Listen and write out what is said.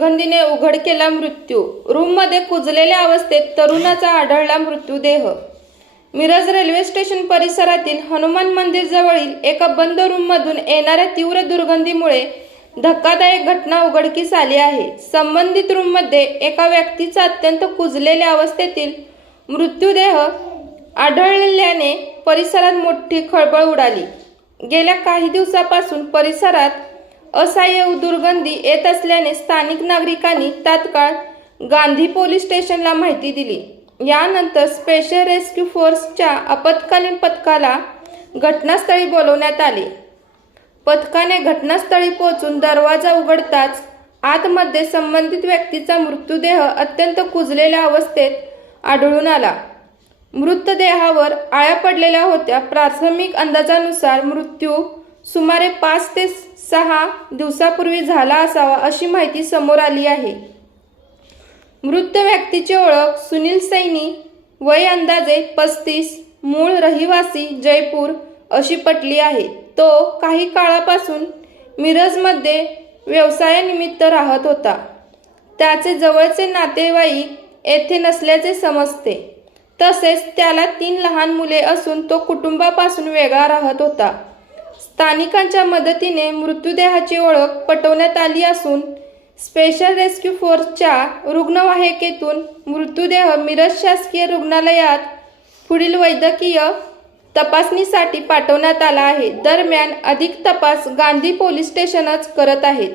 दुर्गंधीने उघड केला मृत्यू। रूममध्ये कुजलेल्या अवस्थेत तरुणाचा आढळला मृत्यूदेह। मिरज रेल्वे स्टेशन परिसरातील हनुमान मंदिर जवळील एका बंद रूममधून येणाऱ्या तीव्र दुर्गंधीमुळे धक्कादायक घटना उघडकीस आली आहे। संबंधित रूममध्ये एका व्यक्तीचा अत्यंत कुजलेल्या अवस्थेतील मृत्यूदेह आढळल्याने परिसरात मोठी खळबळ उडाली। गेल्या काही दिवसांपासून परिसरात असह्य दुर्गंधी येत असल्याने स्थानिक नागरिकांनी तात्काळ गांधी पोलीस स्टेशनला माहिती दिली। यानंतर स्पेशल रेस्क्यू फोर्सच्या आपत्कालीन पथकाला घटनास्थळी बोलवण्यात आले। पथकाने घटनास्थळी पोहोचून दरवाजा उघडताच आतमध्ये संबंधित व्यक्तीचा मृतदेह अत्यंत कुजलेल्या अवस्थेत आढळून आला। मृतदेहावर आळ्या पडलेल्या होत्या। प्राथमिक अंदाजानुसार मृत्यू सुमारे 5 ते 6 दिवसापूर्वी झाला असावा अशी माहिती समोर आली आहे। मृत व्यक्तीची ओळख सुनील सैनी, वय अंदाजे 35, मूळ रहिवासी जयपूर अशी पटली आहे। तो काही काळापासून मिरजमध्ये व्यवसायानिमित्त राहत होता। त्याचे जवळचे नातेवाईक येथे नसल्याचे समजते। तसेच त्याला 3 लहान मुले असून तो कुटुंबापासून वेगळा राहत होता। स्थानिकांच्या मदतीने मृतदेहाची ओळख पटवण्यात आली असून स्पेशल रेस्क्यू फोर्सच्या रुग्णवाहिकेतून मृतदेह मिरज शासकीय रुग्णालयात पुढील वैद्यकीय तपासणीसाठी पाठवण्यात आला आहे। दरम्यान अधिक तपास गांधी पोलीस स्टेशनच करत आहेत।